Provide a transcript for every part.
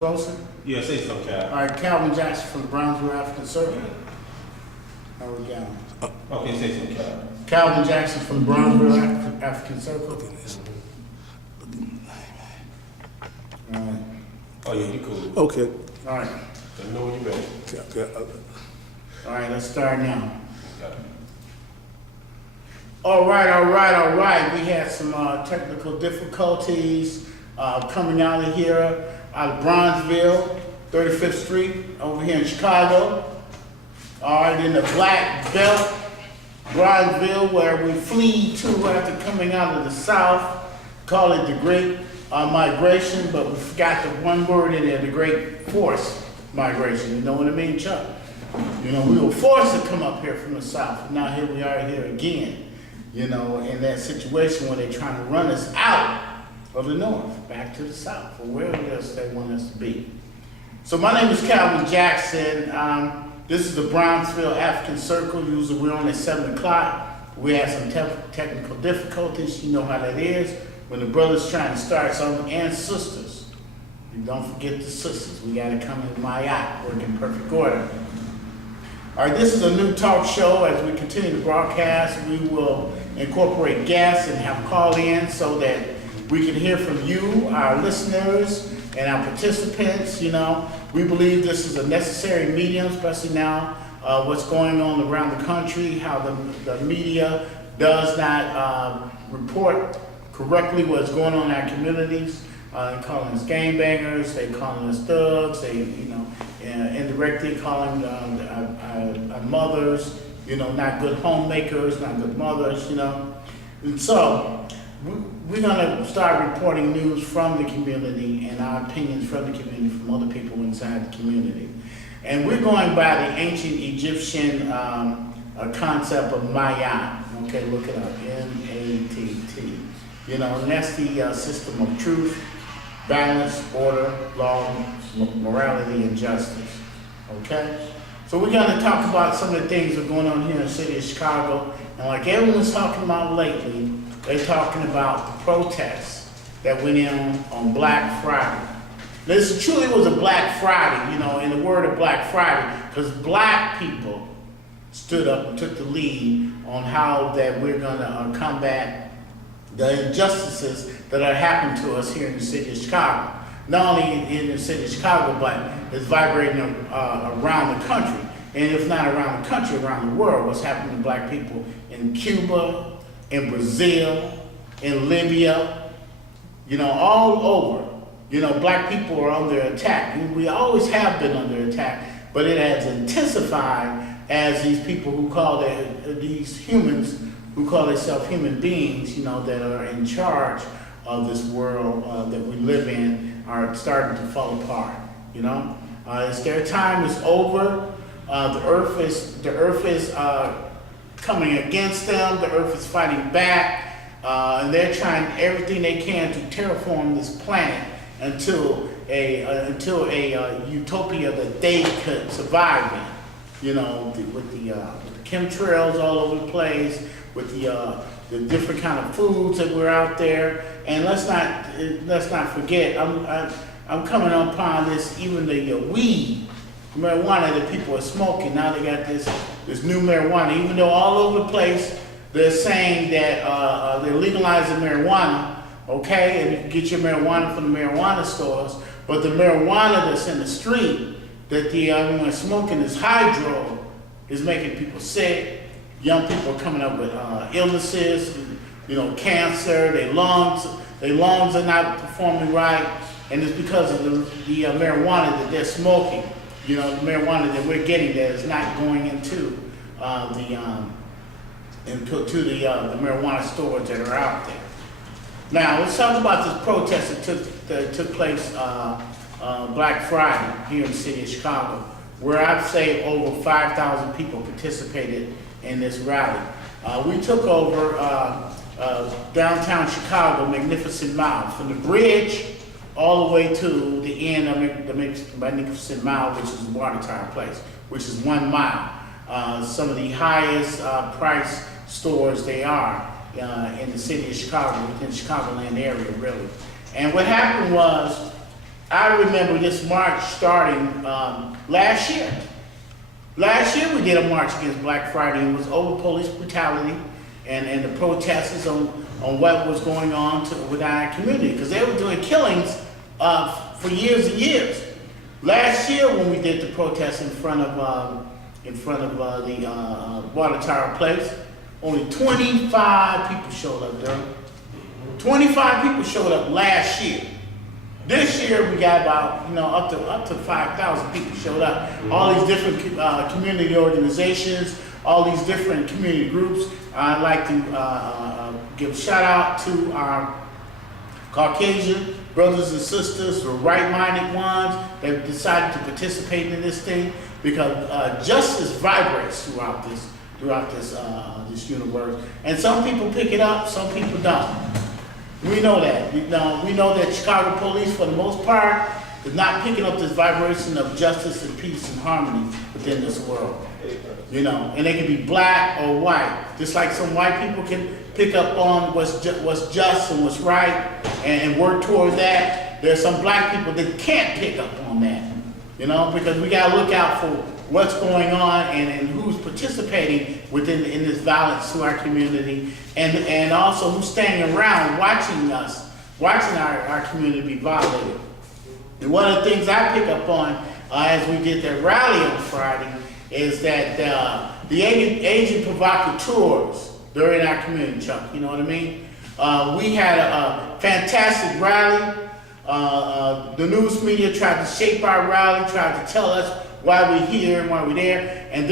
Wilson? Yeah, say so, Cal. All right, Calvin Jackson from the Bronzeville African Circle. How we going? Okay, say so, Cal. Calvin Jackson from the Bronzeville African Circle. All right. Oh, yeah, you cool. Okay. All right. Let me know when you're ready. All right, let's start now. Got it. All right. We had some technical difficulties coming out of here, out of Bronzeville, 35th Street, over here in Chicago. All right, in the Black Belt, Bronzeville, where we flee to after coming out of the South. Call it the Great Migration, but we forgot the one word in there, the Great Forced Migration. You know what I mean, Chuck? You know, we were forced to come up here from the South, and now here we are here again. You know, in that situation where they're trying to run us out of the North, back to the South, or wherever else they want us to be. So my name is Calvin Jackson. This is the Bronzeville African Circle. Usually we're on at 7 o'clock. We had some technical difficulties. You know how that is. When the brother's trying to start something, and sisters. You don't forget the sisters. We got to come in my yacht, work in perfect order. All right, this is a new talk show. As we continue to broadcast, we will incorporate guests and have call-ins so that we can hear from you, our listeners, and our participants. You know, we believe this is a necessary medium, especially now what's going on around the country, how the media does not report correctly what's going on in our communities. They're calling us gangbangers, they're calling us thugs, they, you know, indirectly calling our mothers, you know, not good homemakers, not good mothers, you know. And so, we're gonna start reporting news from the community and our opinions from the community, from other people inside the community. And we're going by the ancient Egyptian concept of Ma'at. Okay, look it up, M-A-T-T. You know, and that's the system of truth, balance, order, law, morality, and justice. Okay? So we're going to talk about some of the things that are going on here in the city of Chicago. And like everyone's talking about lately, they're talking about the protests that went on Black Friday. This truly was a Black Friday, you know, in the word of Black Friday, because black people stood up and took the lead on how that we're going to combat the injustices that are happening to us here in the city of Chicago. Not only in the city of Chicago, but it's vibrating around the country. And if not around the country, around the world, what's happening to black people in Cuba, in Brazil, in Libya, you know, all over. You know, black people are under attack. We always have been under attack, but it has intensified as these people who call these humans who call themselves human beings, you know, that are in charge of this world that we live in, are starting to fall apart. You know, it's their time is over. The earth is coming against them. The earth is fighting back, and they're trying everything they can to terraform this planet until a utopia that they could survive in. You know, with the chemtrails all over the place, with the different kind of foods that were out there, and let's not forget. I'm coming upon this, even the weed, marijuana that people are smoking. Now they got this new marijuana, even though all over the place they're saying that they're legalizing marijuana. Okay, and you can get your marijuana from the marijuana stores, but the marijuana that's in the street that everyone's smoking is hydro, is making people sick. Young people are coming up with illnesses, you know, cancer. Their lungs are not performing right, and it's because of the marijuana that they're smoking. You know, the marijuana that we're getting that is not going into the marijuana stores that are out there. Now let's talk about this protest that took place Black Friday here in the city of Chicago, where I'd say over 5,000 people participated in this rally. We took over downtown Chicago, Magnificent Mile, from the bridge all the way to the end of the Magnificent Mile, which is the water tower place, which is 1 mile. Some of the highest price stores they are in the city of Chicago, within the Chicagoland area, really. And what happened was, I remember this march starting last year. Last year we did a march against Black Friday. It was over police brutality and the protests on what was going on with our community, because they were doing killings for years and years. Last year when we did the protest in front of the Water Tower Place, only 25 people showed up there. 25 people showed up last year. This year we got about up to 5,000 people showed up. All these different community organizations, all these different community groups. I'd like to give a shout out to our Caucasian brothers and sisters, the right-minded ones that decided to participate in this thing, because justice vibrates throughout this universe. And some people pick it up, some people don't. We know that. We know that Chicago police, for the most part, is not picking up this vibration of justice and peace and harmony within this world. And they can be black or white. Just like some white people can pick up on what's just and what's right and work towards that. There's some black people that can't pick up on that. Because we gotta look out for what's going on and who's participating in this violence to our community, and also who's standing around watching our community be violated. And one of the things I pick up on as we did that rally on Friday is that the agent provocateurs, they're in our community, Chuck, you know what I mean? We had a fantastic rally. The news media tried to shape our rally, tried to tell us why we're here and why we're there, and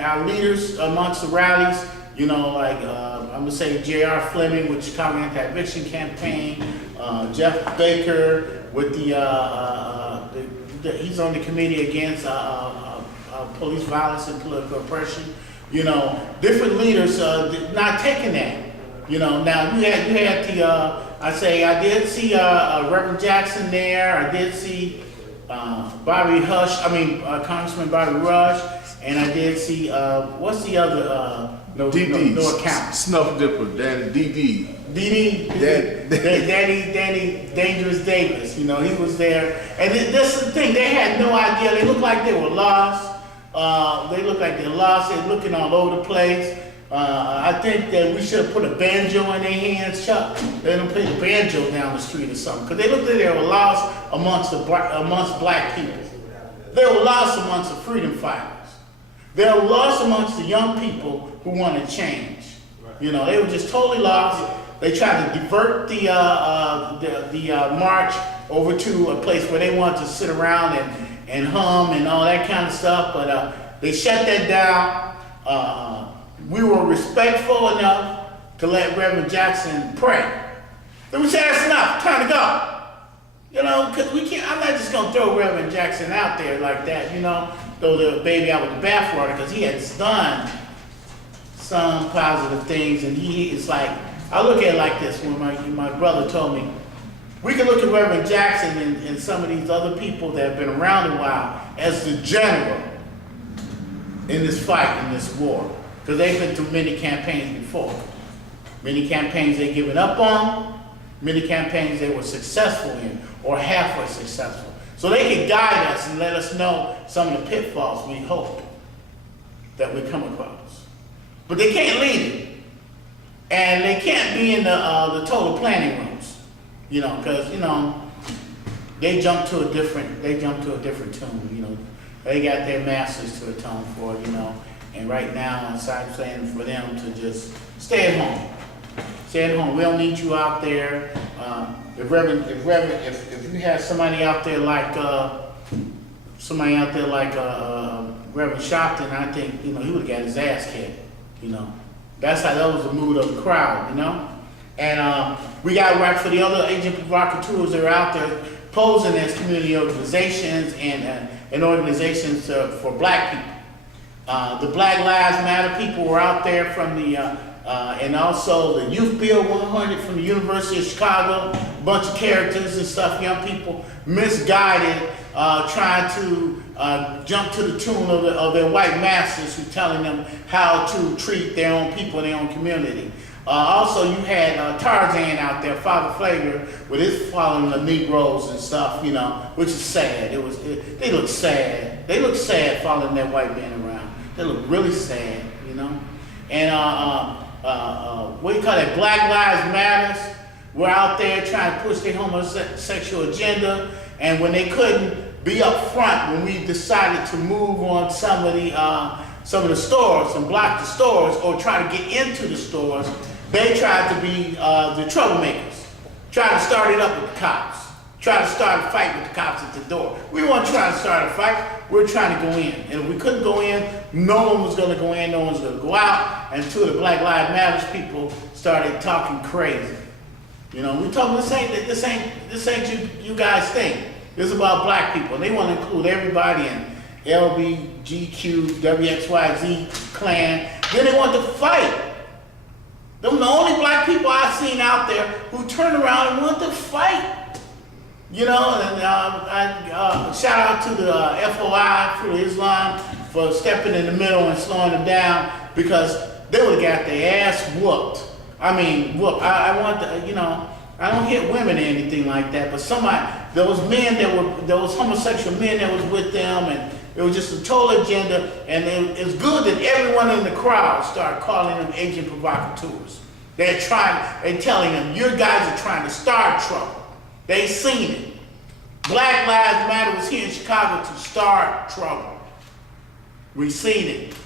our leaders amongst the rallies, I'm gonna say J.R. Fleming with Chicago Anti-Eviction Campaign, Jeff Baker with he's on the committee against police violence and political oppression. Different leaders not taking that. Now you had I did see Reverend Jackson there. I did see Congressman Bobby Rush, and I did see what's the other no account. Snuff Dipper, Danny Danny Dangerous Davis. He was there, and this is the thing. They had no idea. They looked like they were lost. They looked like they're lost. They're looking all over the place. I think that we should have put a banjo in their hands, Chuck. Let them play the banjo down the street or something, because they looked like they were lost amongst black people. They were lost amongst the freedom fighters. They were lost amongst the young people who wanted change. They were just totally lost. They tried to divert the march over to a place where they wanted to sit around and hum and all that kind of stuff, but they shut that down. We were respectful enough to let Reverend Jackson pray. Then we said, that's enough, time to go. Because we can't, I'm not just going to throw Reverend Jackson out there like that, throw the baby out with the bathwater, because he has done some positive things, and he is like, I look at it like this, when my brother told me, we can look at Reverend Jackson and some of these other people that have been around a while as the general in this fight, in this war. Because they've been through many campaigns before. Many campaigns they've given up on, many campaigns they were successful in, or halfway successful. So they can guide us and let us know some of the pitfalls we hope that we come across. But they can't lead it. And they can't be in the total planning rooms, because, they jump to a different tune, They got their masters to atone for, And right now, I'm saying for them to just stay at home. Stay at home. We don't need you out there. If you had somebody out there like Reverend Shopton, I think he would have got his ass kicked. That was the mood of the crowd. And we got right for the other agent provocateurs that are out there posing as community organizations and organizations for black people. The Black Lives Matter people were out there from and also the Youth Bill 100 from the University of Chicago, a bunch of characters and stuff, young people, misguided, trying to jump to the tune of their white masters who telling them how to treat their own people in their own community. Also, you had Tarzan out there, Father Flavor, with his following the Negroes and stuff, you know, which is sad. They look sad. They look sad following that white man around. They look really sad, you know. And what do you call that? Black Lives Matters were out there trying to push their homosexual agenda, and when they couldn't be up front, when we decided to move on some of the stores and block the stores or try to get into the stores, they tried to be the troublemakers, tried to start it up with the cops, tried to start a fight with the cops at the door. We weren't trying to start a fight, we were trying to go in. And if we couldn't go in, no one was gonna go in, no one was gonna go out, until the Black Lives Matter people started talking crazy. You know, we told them this ain't you guys think. This is about black people. And they want to include everybody in LBGQ, WXYZ clan. Then they want to fight. Them the only black people I've seen out there who turn around and want to fight. You know, and I shout out to the FOI, for Islam, for stepping in the middle and slowing them down, because they would have got their ass whooped. I mean, whoop. I want to, you know, I don't hit women or anything like that, but there was homosexual men that was with them, and it was just a total agenda, and it's good that everyone in the crowd started calling them agent provocateurs. They're telling them, you guys are trying to start trouble. They seen it. Black Lives Matter was here in Chicago to start trouble. We seen it,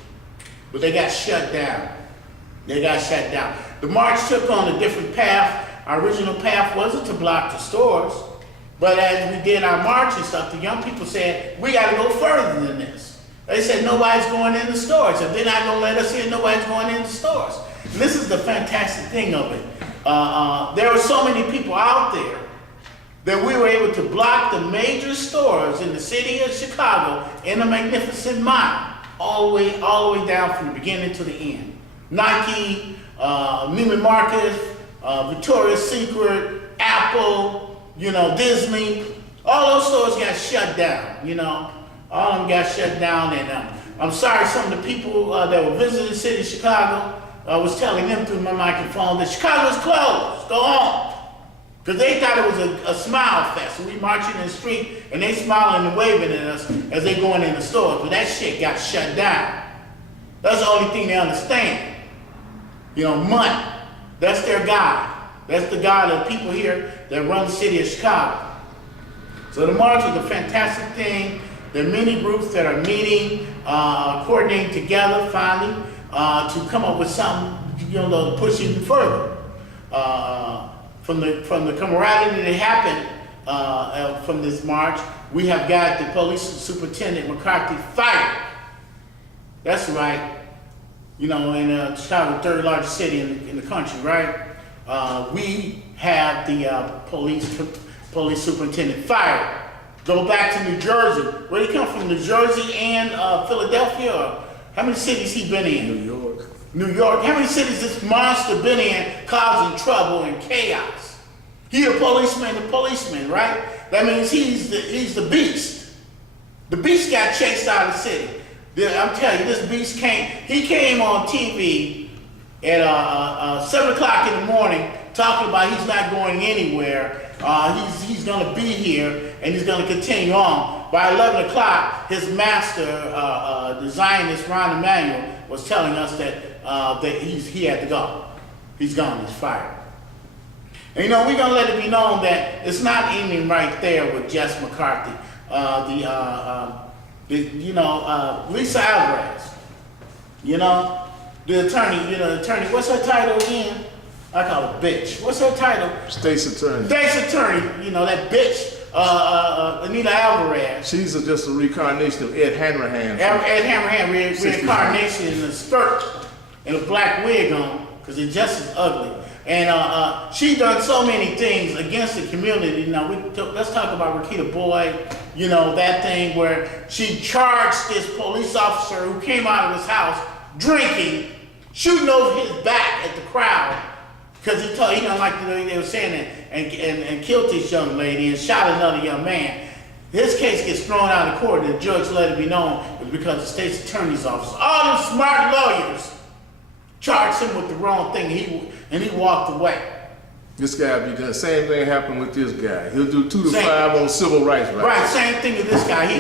but they got shut down. The march took on a different path. Our original path wasn't to block the stores, but as we did our march and stuff, the young people said, we got to go further than this. They said, nobody's going in the stores. If they're not going to let us in, nobody's going in the stores. And this is the fantastic thing of it. There were so many people out there that we were able to block the major stores in the city of Chicago in a magnificent mile, all the way down from the beginning to the end. Nike, Neiman Marcus, Victoria's Secret, Apple, you know, Disney, all those stores got shut down, you know. All of them got shut down, and I'm sorry some of the people that were visiting the city of Chicago, I was telling them through my microphone that Chicago's closed, go home. Because they thought it was a smile fest. We marching in the street, and they smiling and waving at us as they going in the stores, but that shit got shut down. That's the only thing they understand. You know, money. That's their God. That's the God of the people here that run the city of Chicago. So the march is a fantastic thing. There are many groups that are meeting, coordinating together finally to come up with something, you know, to push even further. From the camaraderie that happened from this march, we have got the police superintendent McCarthy fired. That's right. You know, in Chicago, third largest city in the country, right? We have the police superintendent fired. Go back to New Jersey. Where he come from? New Jersey and Philadelphia? Or how many cities he been in? New York. New York. How many cities this monster been in causing trouble and chaos? He a policeman, right? That means he's the beast. The beast got chased out of the city. I'm telling you, this beast came on TV at 7 o'clock in the morning talking about he's not going anywhere. He's going to be here and he's going to continue on. By 11 o'clock, his master, the Zionist Rahm Emanuel, was telling us that he had to go. He's gone, he's fired. And you know, we're going to let it be known that it's not aiming right there with Jess McCarthy. Lisa Alverez, you know, the attorney, what's her title again? I call her bitch. What's her title? State's attorney. State's attorney, you know, that bitch, Anita Alverez. She's just a reincarnation of Ed Hanrahan. Ed Hanrahan, reincarnation in a skirt and a black wig on, because it's just as ugly. And she done so many things against the community. Now, let's talk about Rakita Boyd, you know, that thing where she charged this police officer who came out of his house drinking, shooting over his back at the crowd, because he didn't like the way they were saying it, and killed this young lady and shot another young man. His case gets thrown out of court, and the judge let it be known it was because the state's attorney's office, all them smart lawyers charged him with the wrong thing, and he walked away. This guy be done. Same thing happened with this guy. He'll do 2 to Same. 5 on civil rights. Right, same thing with this guy.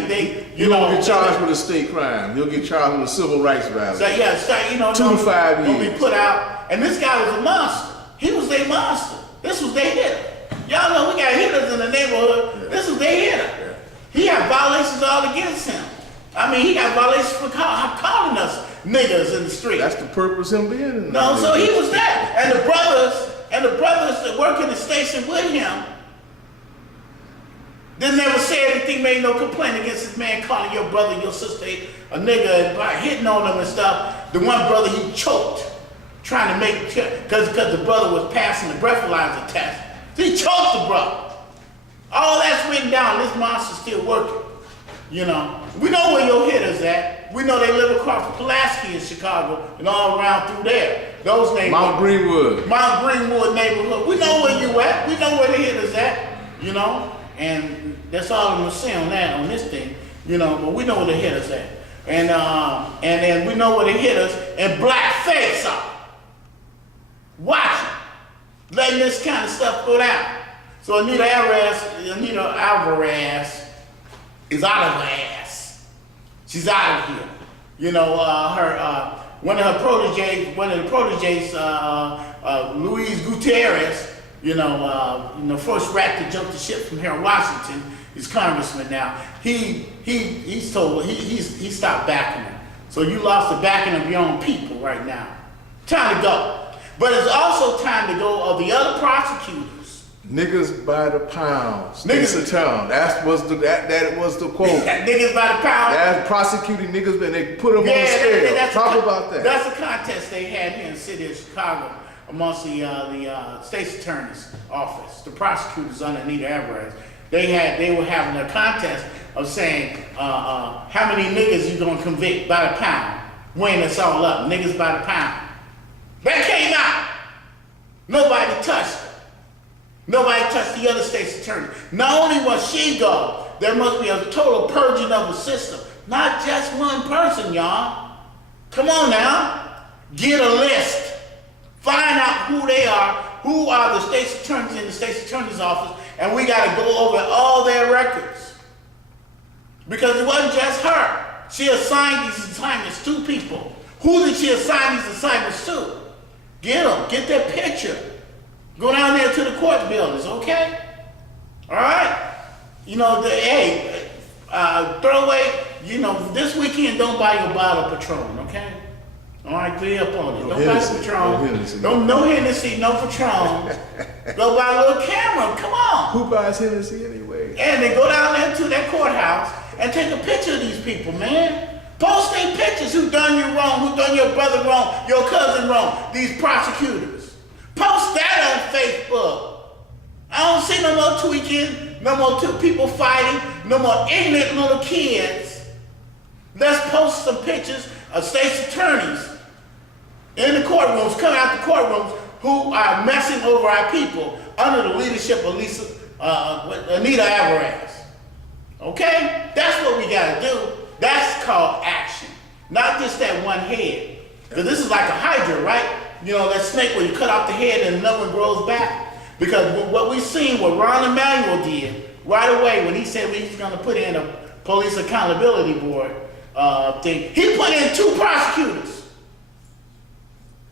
You don't get charged with a state crime. He'll get charged with a civil rights violation. So yeah, so, 2 to 5 Don't years. be put out. And this guy was a monster. He was their monster. This was their hitter. Y'all know we got hitters in the neighborhood. Yeah. This was their hitter. Yeah. He had violations all against him. I mean, he got violations for calling us niggas in the street. That's the purpose of him being in No, there. so he was there. And the brothers that work in the station with him didn't ever say anything, made no complaint against this man calling your brother, your sister a nigga and hitting on them and stuff. The one brother he choked, trying to make, because the brother was passing the breathalyzer test. So he choked the brother. All that's written down, this monster's still working. You know, we know where your hitters at. We know they live across Pulaski in Chicago and all around through there. Those neighborhoods. Mount Greenwood. Mount Greenwood neighborhood. We know where you at. We know where the hitters at. You know, and that's all I'm gonna say on that, on this thing. You know, but we know where the hitters at. And then we know where the hitters and blackface are. Watch it. Letting this kind of stuff go down. So Anita Alverez is out of her ass. She's out of here. You know, one of the proteges, Luis Gutierrez, you know, first rat to jump the ship from here in Washington, is congressman now. He stopped backing her. So you lost the backing of your own people right now. Time to go. But it's also time to go of the other prosecutors. Niggas by the pound. Niggas States of town. That was the quote. Niggas by the pound. That's prosecuting niggas, and they put them on the scale. Talk about that. That's a contest they had here in the city of Chicago amongst the state's attorney's office, the prosecutors under Anita Alverez. They were having a contest of saying how many niggas you gonna convict by the pound, weighing us all up. Niggas by the pound. That came out. Nobody touched her. Nobody touched the other state's attorney. Not only was she gone, there must be a total purging of the system. Not just one person, y'all. Come on now. Get a list. Find out who they are, who are the state's attorneys in the state's attorney's office, and we got to go over all their records. Because it wasn't just her. She assigned these assignments to people. Who did she assign these assignments to? Get them. Get their picture. Go down there to the court buildings, okay? All right? You know, throw away, you know, this weekend don't buy your bottle of Patron, okay? All right, clear up on it. No Don't buy Hennessy. the Patron. No Hennessy. No Hennessy, no Patron. Go buy a little camera, come on. Who buys Hennessy anyway? And then go down there to that courthouse and take a picture of these people, man. Post their pictures, who done you wrong, who done your brother wrong, your cousin wrong, these prosecutors. Post that on Facebook. I don't see no more tweaking, no more two people fighting, no more ignorant little kids. Let's post some pictures of state's attorneys in the courtrooms, coming out the courtrooms, who are messing over our people under the leadership of Anita Alverez. Okay? That's what we gotta do. That's called action. Not just that one head. Because this is like a hydra, right? You know, that snake where you cut off the head and another one grows back. Because what we seen, what Rahm Emanuel did right away when he said he was going to put in a police accountability board thing, he put in 2 prosecutors.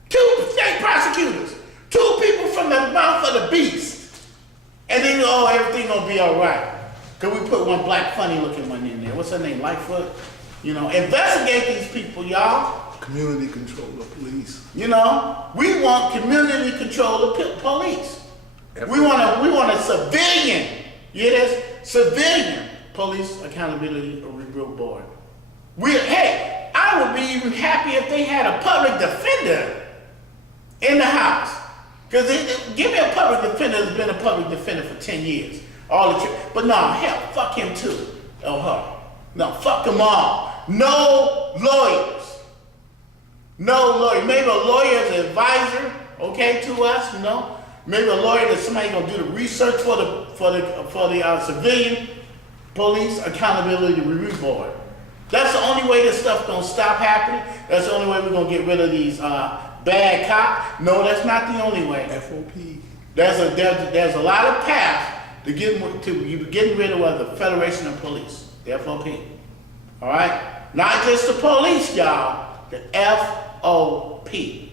2 state prosecutors. 2 people from the mouth of the beast. And then, oh, everything going to be all right. Because we put one black funny looking one in there. What's her name? Lightfoot? You know, investigate these people, y'all. Community control of police. You know, we want community control of police. We want a civilian, civilian police accountability review board. Hey, I would be even happy if they had a public defender in the house. Because give me a public defender that's been a public defender for 10 years. But no, hell, fuck him too, or her. No, fuck them all. No lawyers. No lawyer. Maybe a lawyer as an advisor, okay, to us, you know. Maybe a lawyer that somebody gonna do the research for the civilian police accountability review board. That's the only way this stuff gonna stop happening. That's the only way we're gonna get rid of these bad cop. No, that's not the only way. FOP. There's a lot of paths to getting rid of the Federation of Police, the FOP. All right, not just the police, y'all. The FOP,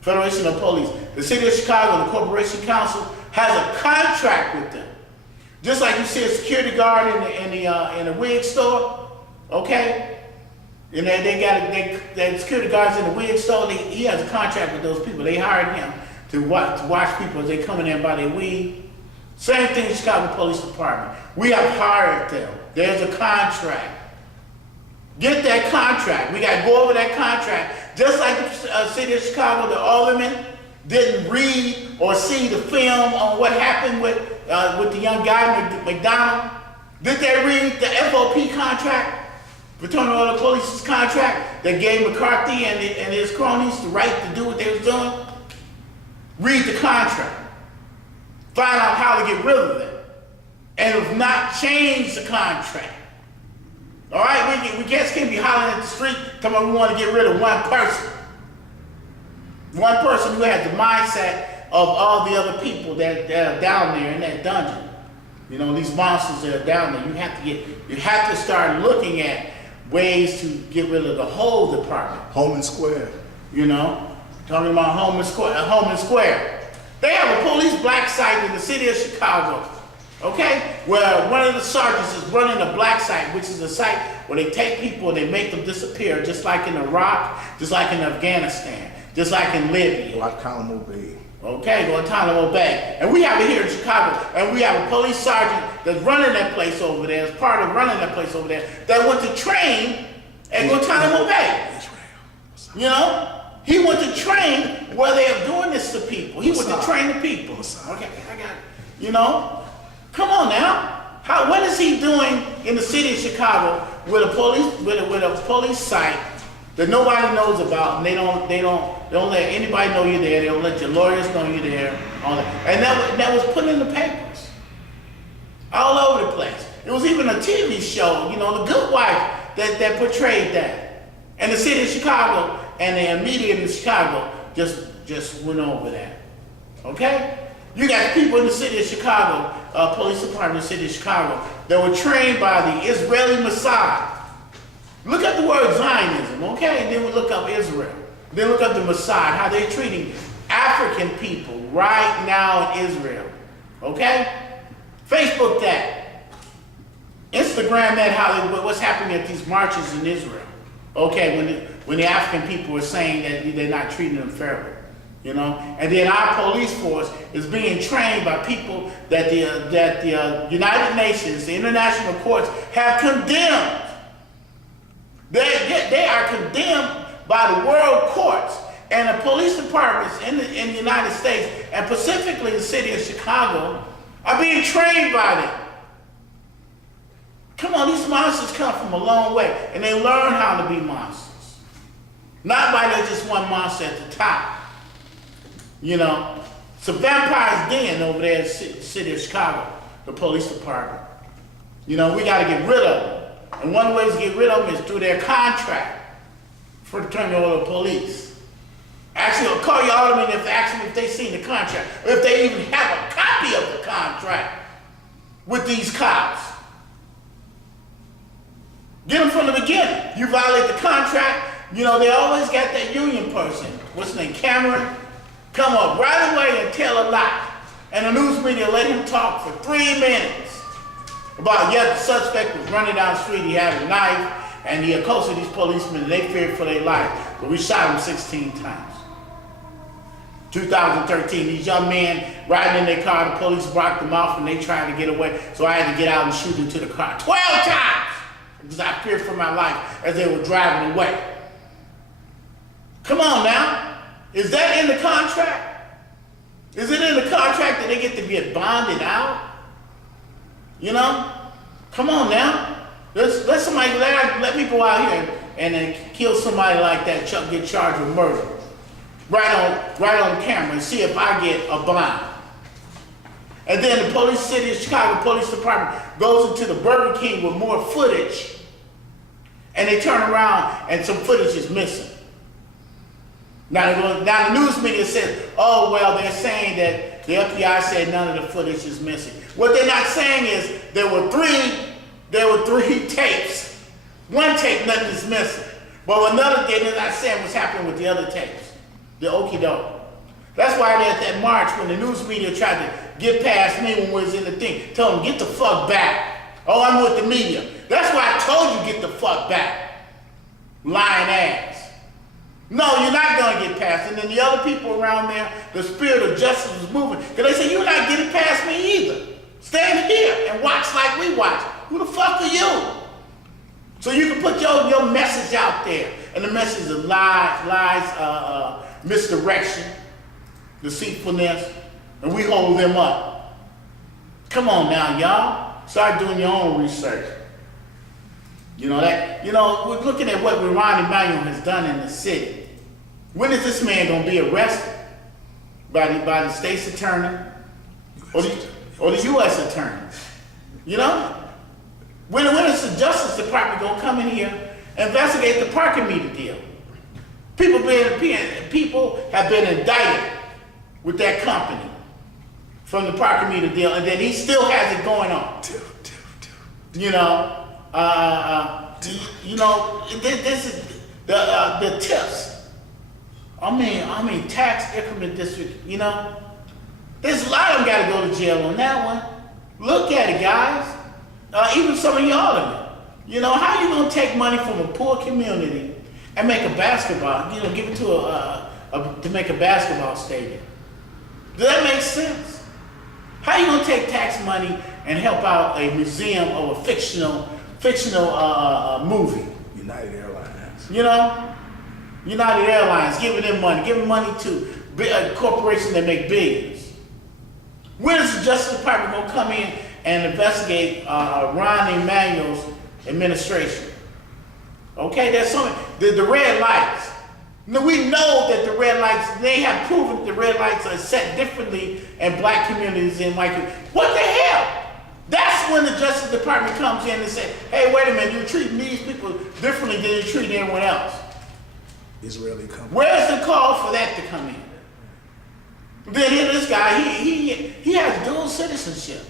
Federation of Police. The City of Chicago, the Corporation Council has a contract with them. Just like you see a security guard in the wig store, okay? And they security guards in the wig store. He has a contract with those people. They hired him to watch people as they come in there and buy their weed. Same thing in Chicago Police Department. We have hired them. There's a contract. Get that contract. We got to go over that contract. Just like the City of Chicago, the aldermen didn't read or see the film on what happened with the young guy, McDonald. Did they read the FOP contract? Fraternal Order of Police's contract that gave McCarthy and his cronies the right to do what they was doing? Read the contract. Find out how to get rid of them. And if not, change the contract. All right, we just can't be hollering at the street telling we want to get rid of one person. One person who has the mindset of all the other people that are down there in that dungeon. You know, these monsters that are down there. You have to start looking at ways to get rid of the whole department. Home and Square. You know, talking about Home and Square. They have a police black site in the City of Chicago. Okay, where one of the sergeants is running a black site, which is a site where they take people and they make them disappear, just like in Iraq, just like in Afghanistan, just like in Libya. Guantanamo Bay. Okay, Guantanamo Bay. And we have it here in Chicago, and we have a police sergeant that's running that place over there, as part of running that place over there, that went to train at Guantanamo Bay. You know? He went to train where they are doing this to people. He went to train the people. Okay, I got it. You know? Come on now. What is he doing in the City of Chicago with a police site that nobody knows about, and they don't let anybody know you're there. They don't let your lawyers know you're there. All that. And that was put in the papers all over the place. It was even a TV show, you know, The Good Wife, that portrayed that. And the City of Chicago and the media in Chicago just went over that. Okay? You got people in the City of Chicago, police department in the City of Chicago, that were trained by the Israeli Mossad. Look at the word Zionism, okay? And then we look up Israel. Then look up the Mossad, how they're treating African people right now in Israel. Okay? Facebook that. Instagram that, what's happening at these marches in Israel. Okay, when the African people are saying that they're not treating them fairly. You know, and then our police force is being trained by people that the United Nations, the international courts have condemned. They are condemned by the world courts and the police departments in the United States, and specifically the City of Chicago, are being trained by them. Come on, these monsters come from a long way, and they learn how to be monsters. Not by there's just one monster at the top. You know, it's a vampire's den over there in the City of Chicago, the police department. You know, we got to get rid of them. And one way to get rid of them is through their contract for the Fraternal Order of Police. Actually, call your alderman if they seen the contract, or if they even have a copy of the contract with these cops. Get them from the beginning. You violate the contract, you know, they always got that union person. What's his name? Cameron. Come up right away and tell a lie. And the news media let him talk for 3 minutes about, the suspect was running down the street, he had a knife, and he accosted these policemen, and they feared for their life. But we shot him 16 times. 2013, these young men riding in their car, the police blocked them off, and they tried to get away. So I had to get out and shoot into the car 12 times, because I feared for my life as they were driving away. Come on now. Is that in the contract? Is it in the contract that they get to get bonded out? You know? Come on now. Let somebody, let me go out here and then kill somebody like that, get charged with murder. Right on camera and see if I get a bond. And then the City of Chicago Police Department goes into the Burger King with more footage, and they turn around and some footage is missing. Now the news media says, oh, well, they're saying that the FBI said none of the footage is missing. What they're not saying is there were three tapes. One tape, nothing is missing. But another thing they're not saying what's happening with the other tapes. The okie doke. That's why at that march, when the news media tried to get past me when we was in the thing, told them, get the fuck back. Oh, I'm with the media. That's why I told you, get the fuck back. Lying ass. No, you're not gonna get past. And then the other people around there, the spirit of justice was moving. Because they said, you're not getting past me either. Stand here and watch like we watch. Who the fuck are you? So you can put your message out there. And the message is lies, misdirection, deceitfulness, and we hold them up. Come on now, y'all. Start doing your own research. We're looking at what Rahm Emanuel has done in the city. When is this man going to be arrested? By the state's attorney or the U.S. attorney? When is the Justice Department going to come in here and investigate the parking meter deal? People have been indicted with that company from the parking meter deal, and then he still has it going on. This is the tips. I mean, tax increment district. There's a lot of them got to go to jail on that one. Look at it, guys. Even some of y'all of it. How you gonna take money from a poor community and make a basketball? Give it to make a basketball stadium. Does that make sense? How you gonna take tax money and help out a museum or a fictional movie? United Airlines. United Airlines, giving money to a corporation that make billions. When is the Justice Department gonna come in and investigate Rahm Emanuel's administration? Okay, there's something. The red lights. Now we know that the red lights, they have proven that the red lights are set differently in black communities and white communities. What the hell? That's when the Justice Department comes in and says, hey, wait a minute, you're treating these people differently than you're treating everyone else. Israeli company. Where's the call for that to come in? Then here this guy, he has dual citizenship.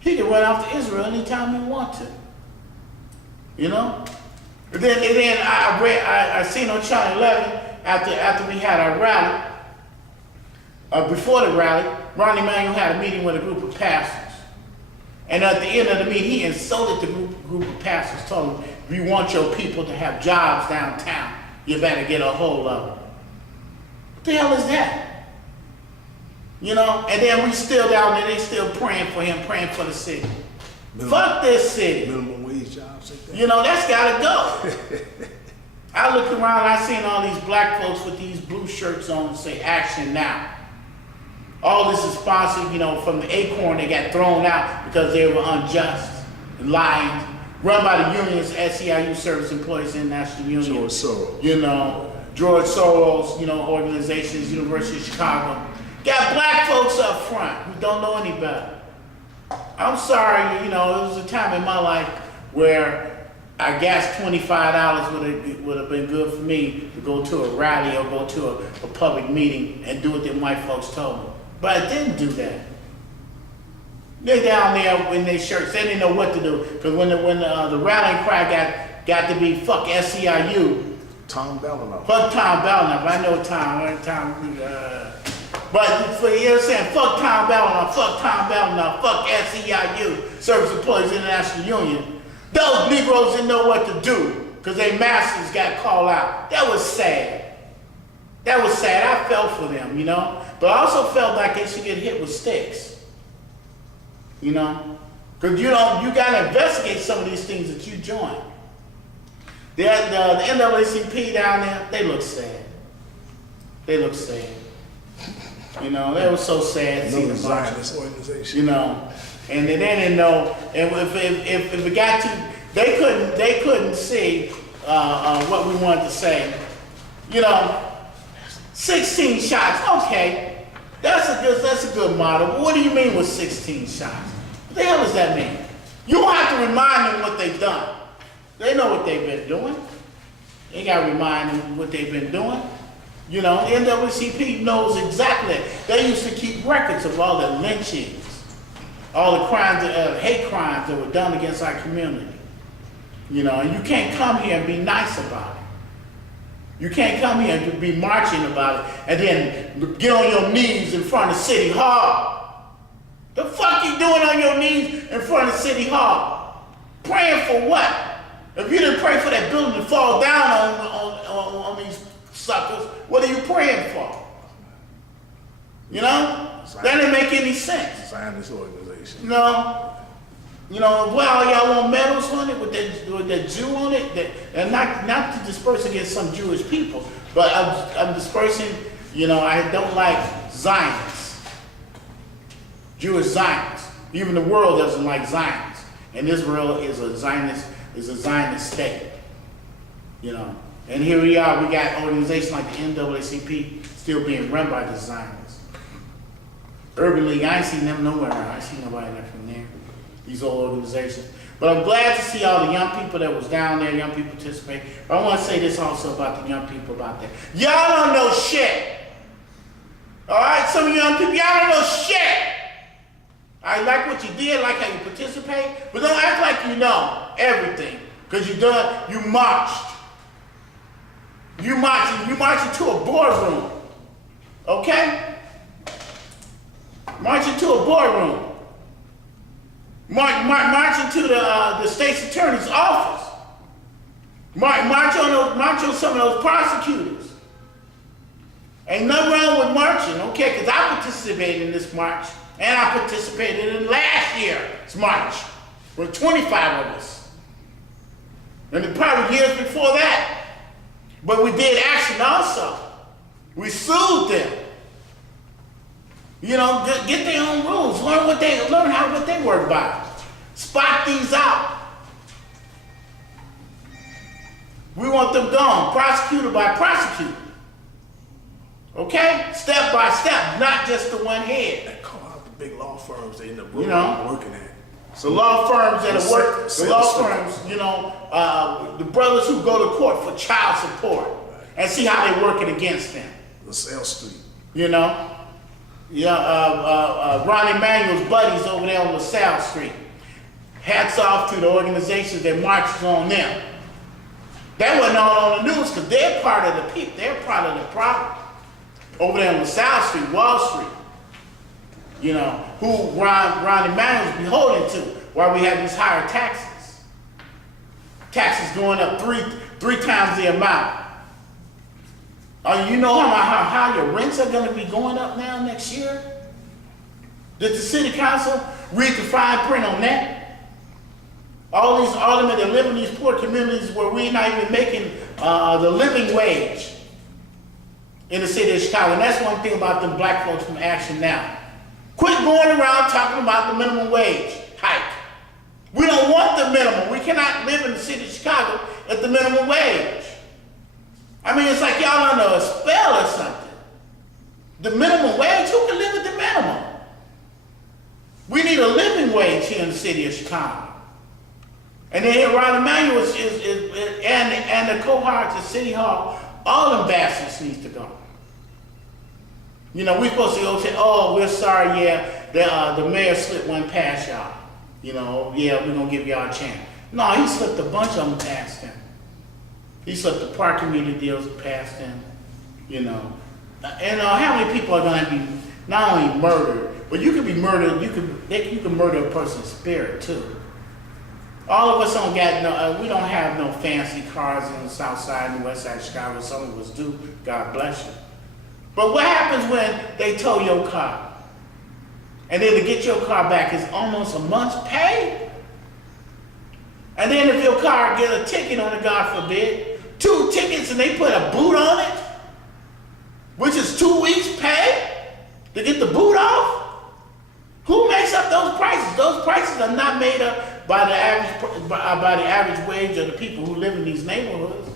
He can run off to Israel anytime he wants to. And then I seen on Channel 11 after we had our rally. Before the rally, Rahm Emanuel had a meeting with a group of pastors. And at the end of the meeting, he insulted the group of pastors, told them, if you want your people to have jobs downtown, you better get a hold of them. What the hell is that? And then we still down there, they still praying for him, praying for the city. Fuck this city. Minimum wage jobs like that. That's gotta go. I look around, I seen all these black folks with these blue shirts on that say action now. All this is sponsored, from the Acorn. They got thrown out because they were unjust and lying. Run by the unions, SEIU Service Employees International Union. George Soros. George Soros, organizations, University of Chicago. Got black folks up front who don't know any better. I'm sorry, it was a time in my life where I guess $25 would have been good for me to go to a rally or go to a public meeting and do what them white folks told me. But I didn't do that. They're down there in their shirts. They didn't know what to do. Because when the rallying cry got to be fuck SEIU. Tom Bellinoff. Fuck Tom Bellinoff. I know Tom. But saying fuck Tom Bellinoff, fuck SEIU, Service Employees International Union. Those Negroes didn't know what to do because their masters got called out. That was sad. I felt for them, But I also felt like they should get hit with sticks. Because you got to investigate some of these things that you join. The NAACP down there, they look sad. They were so sad. No Zionist organization. And they didn't know. And if it got to, they couldn't see what we wanted to say. 16 shots. Okay, that's a good model. But what do you mean with 16 shots? What the hell does that mean? You don't have to remind them what they've done. They know what they've been doing. You got to remind them what they've been doing. You know, NAACP knows exactly that. They used to keep records of all the lynchings, all the crimes, hate crimes that were done against our community. You know, and you can't come here and be nice about it. You can't come here and be marching about it and then get on your knees in front of City Hall. The fuck you doing on your knees in front of City Hall? Praying for what? If you didn't pray for that building to fall down on these suckers, what are you praying for? You know? That didn't make any sense. Zionist organization. No. You know, well, y'all want medals on it with that Jew on it, and not to disperse against some Jewish people, but I'm dispersing. You know, I don't like Zionists, Jewish Zionists. Even the world doesn't like Zionists, and Israel is a Zionist state. You know, and here we are. We got organizations like the NAACP still being run by the Zionists. Urban League, I ain't seen them nowhere. I ain't seen nobody left from there. These old organizations. But I'm glad to see all the young people that was down there, young people participate. But I want to say this also about the young people about that. Y'all don't know shit. All right, some of you young people, y'all don't know shit. I like what you did, like how you participate, but don't act like you know everything. Because you marched. You marched into a boardroom. Okay? March into a boardroom. March into the state's attorney's office. March on some of those prosecutors. Ain't nothing wrong with marching, okay? Because I participated in this march, and I participated in last year's march with 25 of us, and probably years before that. But we did action also. We sued them. You know, get their own rules. Learn what they work by. Spot these out. We want them gone, prosecutor by prosecutor. Okay? Step by step, not just the one head. They call out the big law firms they end up working at. So law firms that work, the law firms, you know, the brothers who go to court for child support, and see how they're working against them. LaSalle Street. You know? Yeah, Rahm Emanuel's buddies over there on LaSalle Street. Hats off to the organizations that marches on them. That wasn't all on the news because they're part of the people. They're part of the problem. Over there on LaSalle Street, Wall Street. You know, who Rahm Emanuel's beholden to while we have these higher taxes. Taxes going up three times the amount. You know how your rents are going to be going up now next year? Did the city council read the fine print on that? All these aldermen that live in these poor communities where we're not even making the living wage in the city of Chicago. And that's one thing about them black folks from Action Now. Quit going around talking about the minimum wage hike. We don't want the minimum. We cannot live in the city of Chicago at the minimum wage. I mean, it's like y'all under a spell or something. The minimum wage, who can live at the minimum? We need a living wage here in the city of Chicago. And then here, Rahm Emanuel and the cohorts at City Hall, all ambassadors need to go. You know, we're supposed to go say, oh, we're sorry, yeah, the mayor slipped one past y'all. You know, yeah, we're going to give y'all a chance. No, he slipped a bunch of them past him. He slipped the parking meter deals past him, you know. And how many people are going to be not only murdered, but you can be murdered, you can murder a person's spirit too. All of us we don't have no fancy cars in the south side and the west side of Chicago. Some of us do, God bless you. But what happens when they tow your car? And then to get your car back is almost a month's pay? And then if your car get a ticket on it, God forbid, 2 tickets and they put a boot on it, which is 2 weeks pay to get the boot off? Who makes up those prices? Those prices are not made up by the average wage of the people who live in these neighborhoods.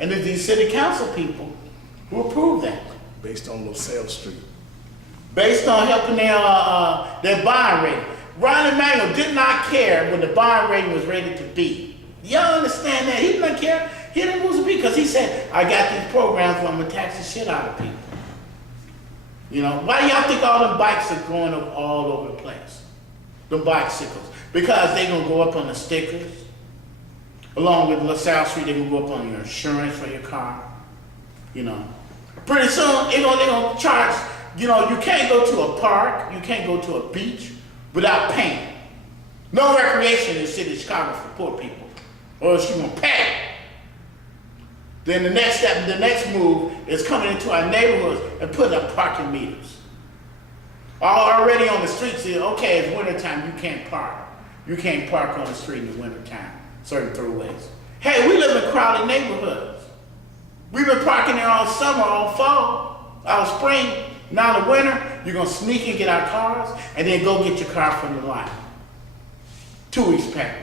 And it's these city council people who approve that. Based on LaSalle Street. Based on helping their bond rating. Rahm Emanuel did not care when the bond rating was rated to B. Y'all understand that? He didn't care. He didn't lose a beat because he said, I got these programs where I'm gonna tax the shit out of people. You know, why do y'all think all them bikes are going up all over the place? Them bicycles. Because they gonna go up on the stickers. Along with LaSalle Street, they gonna go up on your insurance for your car. You know. Pretty soon, they gonna charge, you know, you can't go to a park, you can't go to a beach without paying. No recreation in the city of Chicago for poor people. Or else you're gonna pay. Then the next step, the next move is coming into our neighborhoods and putting up parking meters. Already on the streets, okay, it's wintertime, you can't park. You can't park on the street in the wintertime, certain throughways. Hey, we live in crowded neighborhoods. We've been parking there all summer, all fall, all spring. Now the winter, you're gonna sneak and get our cars and then go get your car from the lot. 2 weeks back.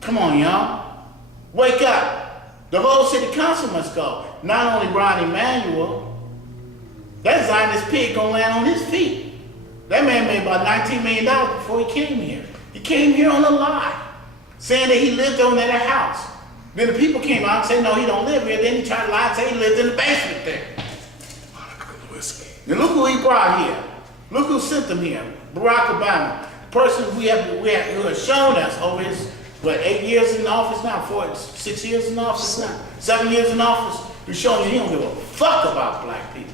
Come on, y'all. Wake up. The whole city council must go. Not only Rahm Emanuel. That Zionist pig gonna land on his feet. That man made about $19 million before he came here. He came here on a lie, saying that he lived on that house. Then the people came out and said, no, he don't live here. Then he tried to lie and say he lived in the basement there. And look who he brought here. Look who sent him here. Barack Obama. The person who has shown us over his, 8 years in office now, 6 years in office now, 7 years in office, who's showing you he don't give a fuck about black people.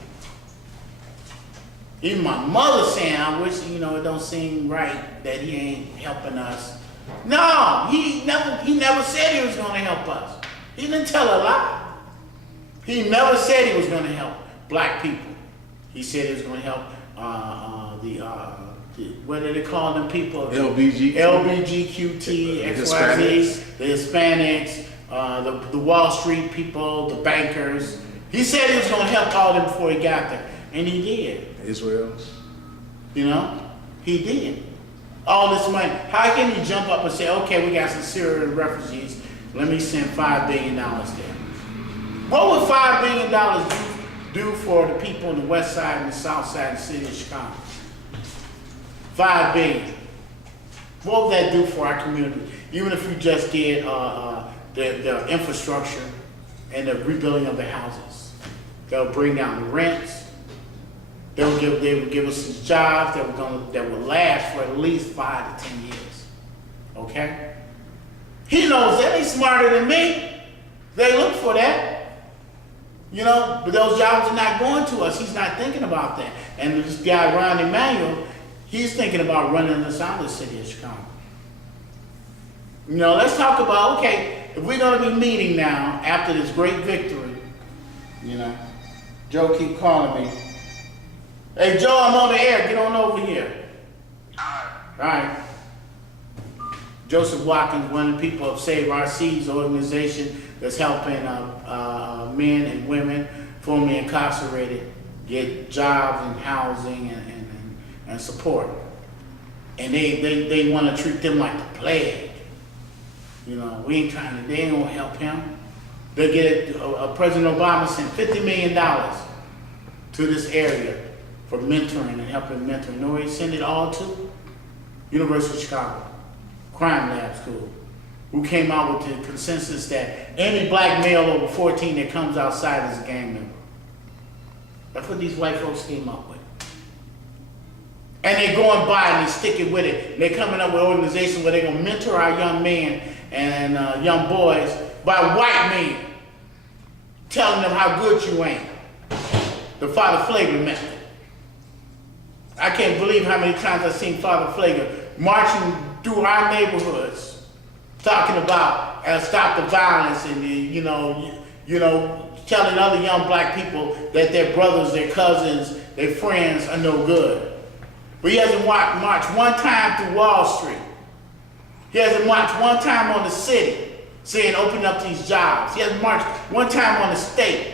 Even my mother saying, I wish, you know, it don't seem right that he ain't helping us. No, he never said he was gonna help us. He didn't tell a lie. He never said he was gonna help black people. He said he was gonna help what do they call them people? LBGQT, XYZ, the Hispanics, the Wall Street people, the bankers. He said he was gonna help all them before he got there, and he did. Israel. You know, he did. All this money. How can you jump up and say, okay, we got some Syrian refugees, let me send $5 billion there? What would $5 billion do for the people on the west side and the south side of the city of Chicago? $5 billion. What would that do for our community? Even if we just did the infrastructure and the rebuilding of the houses. They'll bring down the rents. They would give us some jobs that would last for at least 5 to 10 years. Okay? He knows that. He's smarter than me. They look for that. You know, but those jobs are not going to us. He's not thinking about that. And this guy, Rahm Emanuel, he's thinking about running us out of the city of Chicago. You know, let's talk about, okay, if we're going to be meeting now after this great victory, you know, Joe keep calling me. Hey, Joe, I'm on the air. Get on over here. All right. Joseph Watkins, one of the people of Save Our Seas organization that's helping men and women formerly incarcerated get jobs and housing and support. And they want to treat them like the plague. You know, we ain't trying to, they ain't gonna help him. They get President Obama sent $50 million to this area for mentoring and helping mentor. You know where he sent it all to? University of Chicago, Crime Lab School, who came out with the consensus that any black male over 14 that comes outside is a gang member. That's what these white folks came up with. And they're going by and they're sticking with it. They're coming up with organizations where they're gonna mentor our young men and young boys by white men, telling them how good you ain't. The Father Flavor method. I can't believe how many times I've seen Father Flavor marching through our neighborhoods, talking about stop the violence and you know, telling other young black people that their brothers, their cousins, their friends are no good. But he hasn't marched one time through Wall Street. He hasn't marched one time on the city, saying open up these jobs. He hasn't marched one time on the state.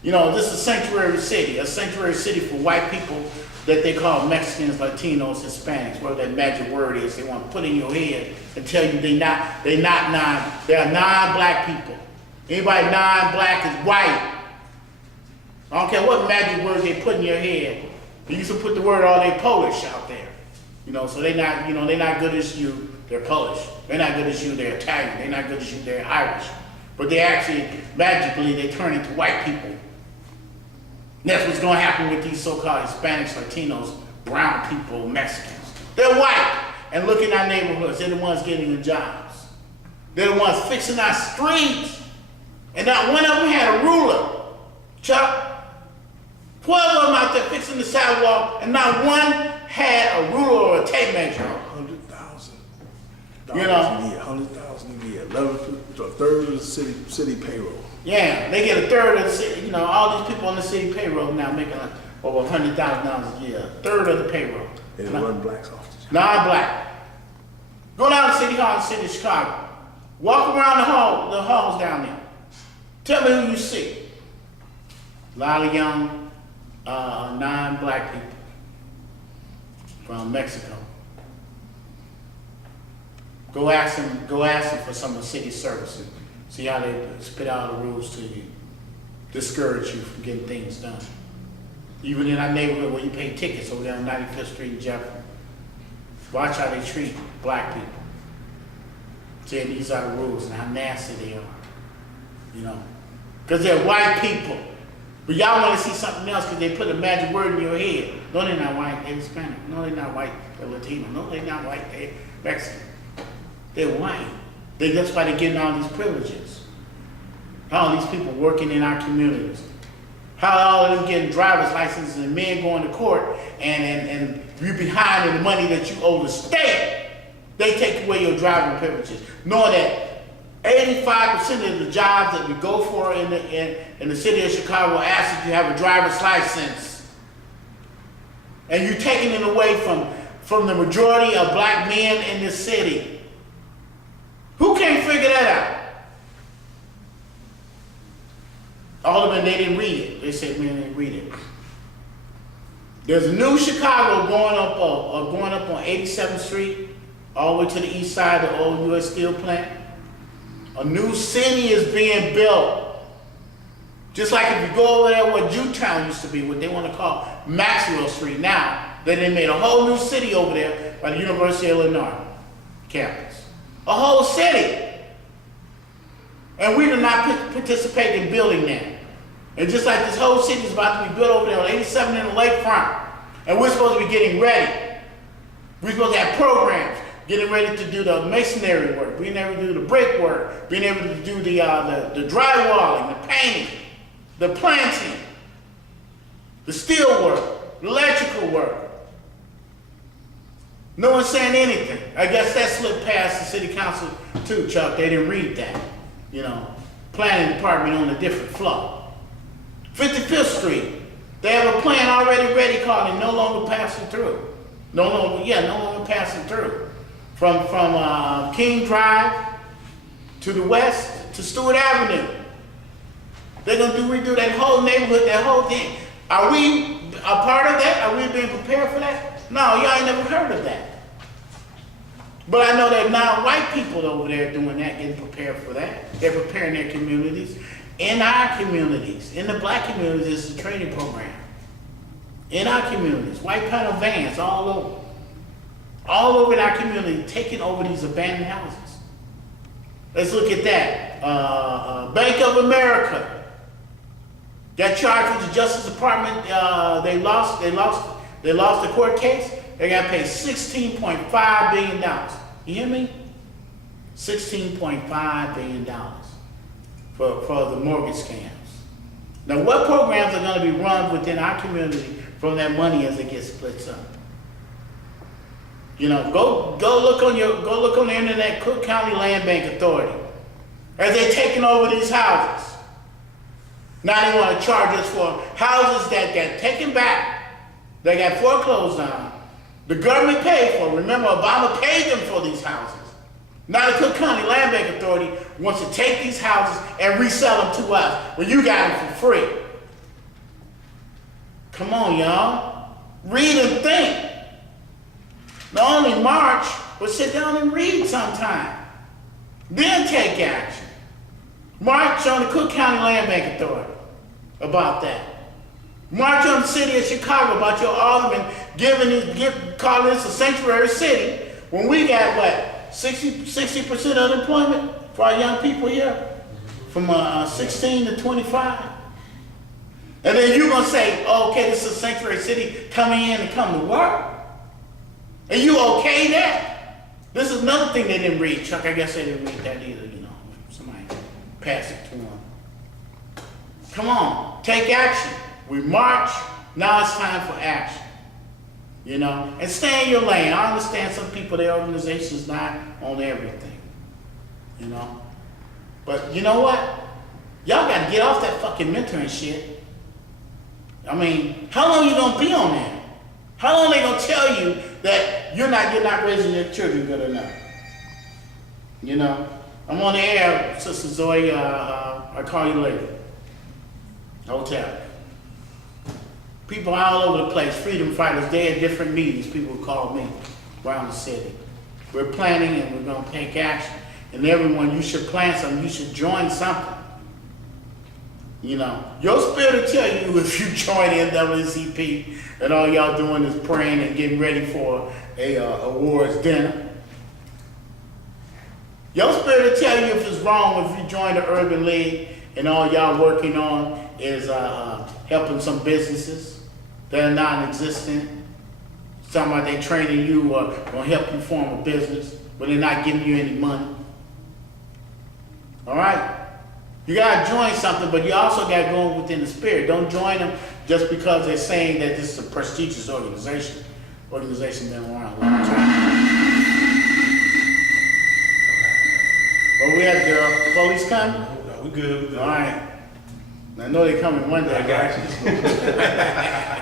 You know, this is a sanctuary city for white people that they call Mexicans, Latinos, Hispanics, whatever that magic word is they want to put in your head and tell you they are non-black people. Anybody non-black is white. I don't care what magic words they put in your head. They used to put the word all they Polish out there. You know, so they're not good as you, they're Polish. They're not good as you, they're Italian. They're not good as you, they're Irish. But they actually, magically, they turn into white people. And that's what's gonna happen with these so-called Hispanics, Latinos, brown people, Mexicans. They're white, and look in our neighborhoods, they're the ones getting the jobs. They're the ones fixing our streets. And not one of them had a ruler. Chuck, 12 of them out there fixing the sidewalk, and not one had a ruler or a tape measure. $100,000 You know? a year, $100,000 a year, 11 to a third of the city payroll. Yeah, they get a third of the city, you know, all these people on the city payroll now making like over $100,000 a year, a third of the payroll. And it wasn't blacks off the job. Non-black. Go down to City Hall in the city of Chicago. Walk around the halls down there. Tell me who you see. A lot of young, non-black people from Mexico. Go ask them for some of the city services. See how they spit out the rules to you. Discourage you from getting things done. Even in our neighborhood where you pay tickets over there on 95th Street in Jefferson. Watch how they treat black people. Saying these are the rules and how nasty they are. You know. Because they're white people. But y'all want to see something else because they put a magic word in your head. No, they're not white, they're Hispanic. No, they're not white, they're Latino. No, they're not white, they're Mexican. They're white. That's why they're getting all these privileges. All these people working in our communities. How all of them getting driver's licenses and men going to court and you behind in the money that you owe the state, they take away your driving privileges. Knowing that 85% of the jobs that we go for in the city of Chicago ask that you have a driver's license. And you're taking it away from the majority of black men in this city. Who can't figure that out? All of them, they didn't read it. They said, man, they didn't read it. There's a new Chicago going up on 87th Street, all the way to the east side of the old U.S. Steel plant. A new city is being built. Just like if you go over there where Jewtown used to be, what they want to call Maxwell Street now, then they made a whole new city over there by the University of Illinois campus. A whole city. And we did not participate in building that. And just like this whole city is about to be built over there on 87 in the lakefront, and we're supposed to be getting ready. We're supposed to have programs, getting ready to do the masonry work, being able to do the brick work, being able to do the drywalling, the painting, the planting, the steel work, the electrical work. No one's saying anything. I guess that slipped past the city council too, Chuck. They didn't read that. You know, planning department on a different floor. 55th Street, they have a plan already ready called it no longer passing through. No longer passing through. From King Drive to the west to Stewart Avenue. They're going to redo that whole neighborhood, that whole thing. Are we a part of that? Are we being prepared for that? No, y'all ain't never heard of that. But I know there are non-white people over there doing that, getting prepared for that. They're preparing their communities. In our communities, in the black communities, it's a training program. In our communities, white panel vans all over. All over in our community, taking over these abandoned houses. Let's look at that. Bank of America got charged with the Justice Department. They lost the court case. They got paid $16.5 billion. You hear me? $16.5 billion for the mortgage scams. Now, what programs are going to be run within our community from that money as it gets split up? You know, go look on the internet, Cook County Land Bank Authority, as they're taking over these houses. Now they want to charge us for houses that got taken back, they got foreclosed on. The government paid for. Remember, Obama paid them for these houses. Now the Cook County Land Bank Authority wants to take these houses and resell them to us. Well, you got them for free. Come on, y'all. Read and think. Not only march, but sit down and read sometime. Then take action. March on the Cook County Land Bank Authority about that. March on the city of Chicago about your alderman calling this a sanctuary city when we got what? that? 60% unemployment for our young people here, from 16 to 25. And then you're gonna say, oh, okay, this is a sanctuary city, coming in and come to work? And you okay that? This is another thing they didn't read, Chuck. I guess they didn't read that either, you know. Somebody pass it to them. Come on, take action. We march, now it's time for action. You know, and stay in your lane. I understand some people, their organization's not on everything. You know? But you know what? Y'all gotta get off that fucking mentoring shit. I mean, how long you gonna be on that? How long they gonna tell you that you're not raising your children good enough? You know? I'm on the air, Sister Zoe, I'll call you later. Hotel. People all over the place, freedom fighters, they at different meetings, people call me around the city. We're planning and we're gonna take action. And everyone, you should plan something, you should join something. You know, your spirit will tell you if you join NAACP and all y'all doing is praying and getting ready for a awards dinner. Your spirit will tell you if it's wrong if you join the Urban League and all y'all working on is helping some businesses that are non-existent. Talking about they training you or gonna help you form a business, but they're not giving you any money. All right? You gotta join something, but you also gotta go within the spirit. Don't join them just because they're saying that this is a prestigious organization. Organization been around a long time. But we had the police coming? No, we good. All right. I know they're coming one day. I got you.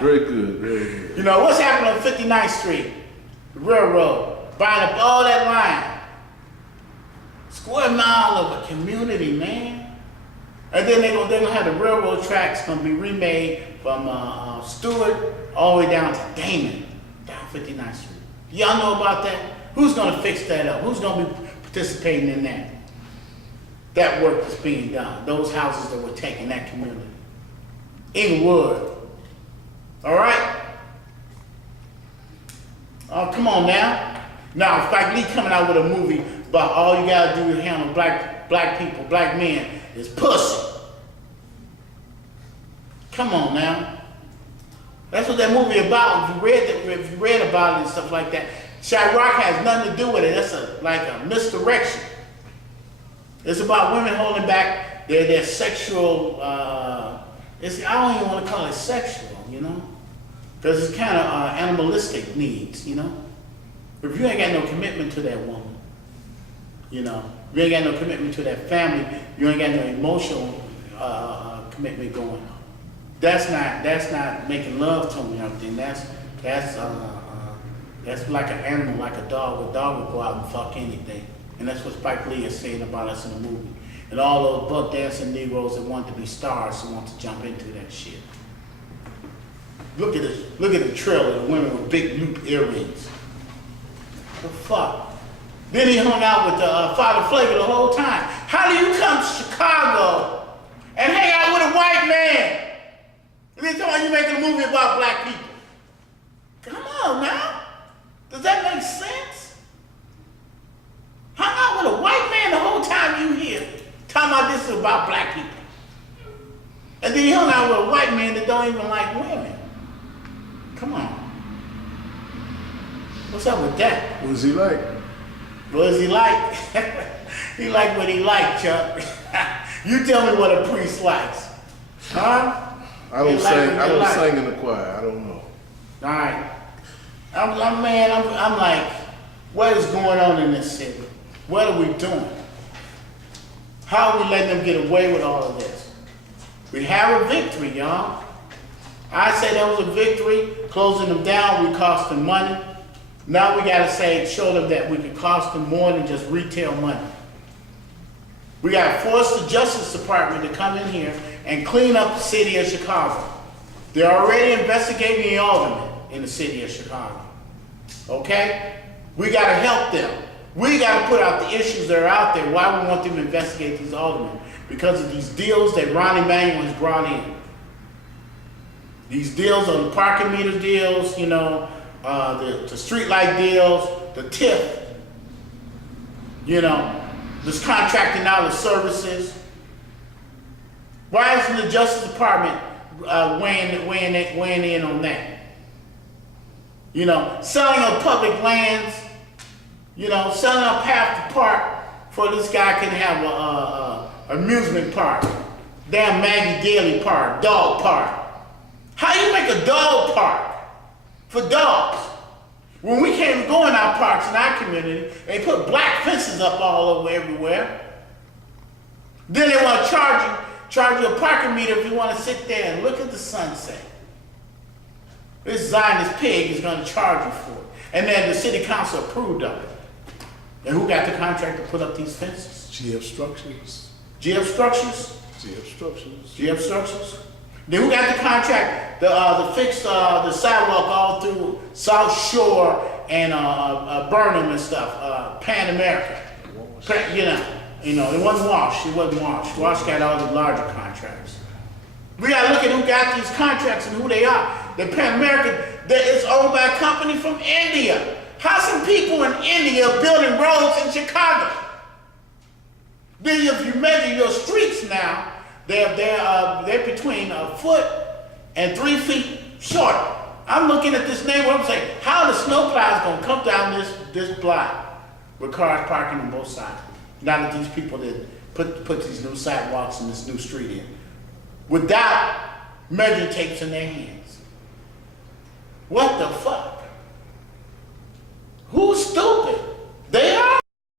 Very good, very good. You know, what's happening on 59th Street? The railroad, buying up all that line. Square mile of a community, man. And then they're gonna have the railroad tracks gonna be remade from Stewart all the way down to Damon, down 59th Street. Y'all know about that? Who's gonna fix that up? Who's gonna be participating in that? That work that's being done. Those houses that were taken, that community. Inglewood. All right? Oh, come on now. Now, Spike Lee coming out with a movie about all you gotta do to handle black people, black men, is pussy. Come on now. That's what that movie about. If you read about it and stuff like that, Chirac has nothing to do with it. That's like a misdirection. It's about women holding back their sexual, I don't even want to call it sexual, you know? Because it's kind of animalistic needs, you know? If you ain't got no commitment to that woman, you know, you ain't got no commitment to that family, you ain't got no emotional commitment going on. That's not making love to me or anything. That's like an animal, like a dog. A dog would go out and fuck anything. And that's what Spike Lee is saying about us in the movie. And all those buck dancing Negroes that want to be stars who want to jump into that shit. Look at the trailer, the women with big loop earrings. The fuck? Then he hung out with Father Flavor the whole time. How do you come to Chicago and hang out with a white man? And then tell me you're making a movie about black people. Come on now. Does that make sense? Hung out with a white man the whole time you here, talking about this is about black people. And then you hung out with a white man that don't even like women. Come on. What's up with that? What is he like? What does he like? He like what he like, Chuck. You tell me what a priest likes. Huh? I don't sing in the choir. I don't know. All right. I'm like, what is going on in this city? What are we doing? How are we letting them get away with all of this? We have a victory, y'all. I say that was a victory. Closing them down, we cost them money. Now we gotta show them that we can cost them more than just retail money. We gotta force the Justice Department to come in here and clean up the city of Chicago. They're already investigating the aldermen in the city of Chicago. Okay? We gotta help them. We gotta put out the issues that are out there, why we want them to investigate these aldermen. Because of these deals that Rahm Emanuel has brought in. These deals on the parking meter deals, you know, the street light deals, the TIF. You know, this contracting out of services. Why isn't the Justice Department weighing in on that? You know, selling of public lands, you know, selling up half the park for this guy can have a amusement park. Damn Maggie Daly Park, dog park. How you make a dog park for dogs? When we can't go in our parks in our community, they put black fences up all over everywhere. Then they want to charge you a parking meter if you want to sit there and look at the sunset. This Zionist pig is going to charge you for it. And then the city council approved of it. And who got the contract to put up these fences? GF Structures. GF Structures? GF Structures. GF Structures? Then who got the contract to fix the sidewalk all through South Shore and Burnham and stuff, Pan America? You know, it wasn't Wash. It wasn't Wash. Wash got all the larger contracts. We gotta look at who got these contracts and who they are. The Pan American that is owned by a company from India. How some people in India building roads in Chicago? Then if you measure your streets now, they're between a foot and 3 feet short. I'm looking at this neighborhood, I'm saying, how are the snowplows gonna come down this block with cars parking on both sides? Now that these people that put these new sidewalks and this new street in, without measuring tapes in their hands. What the fuck? Who's stupid?